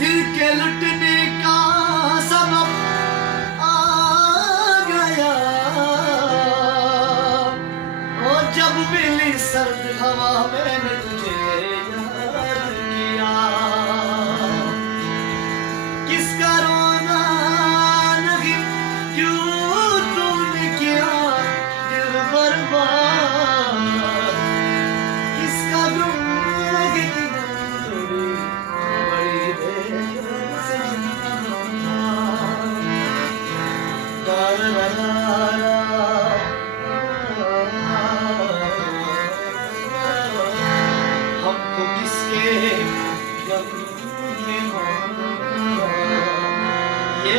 दिल के लुटने का सबब आ गया। और जब मिली सर्द हवा मैंने तुझे याद किया। किसका रोना नहीं क्यों तूने किया दिल बर्बाद। किसका गम कितना थोड़ी बड़ी देर से हमको किसके गम में ये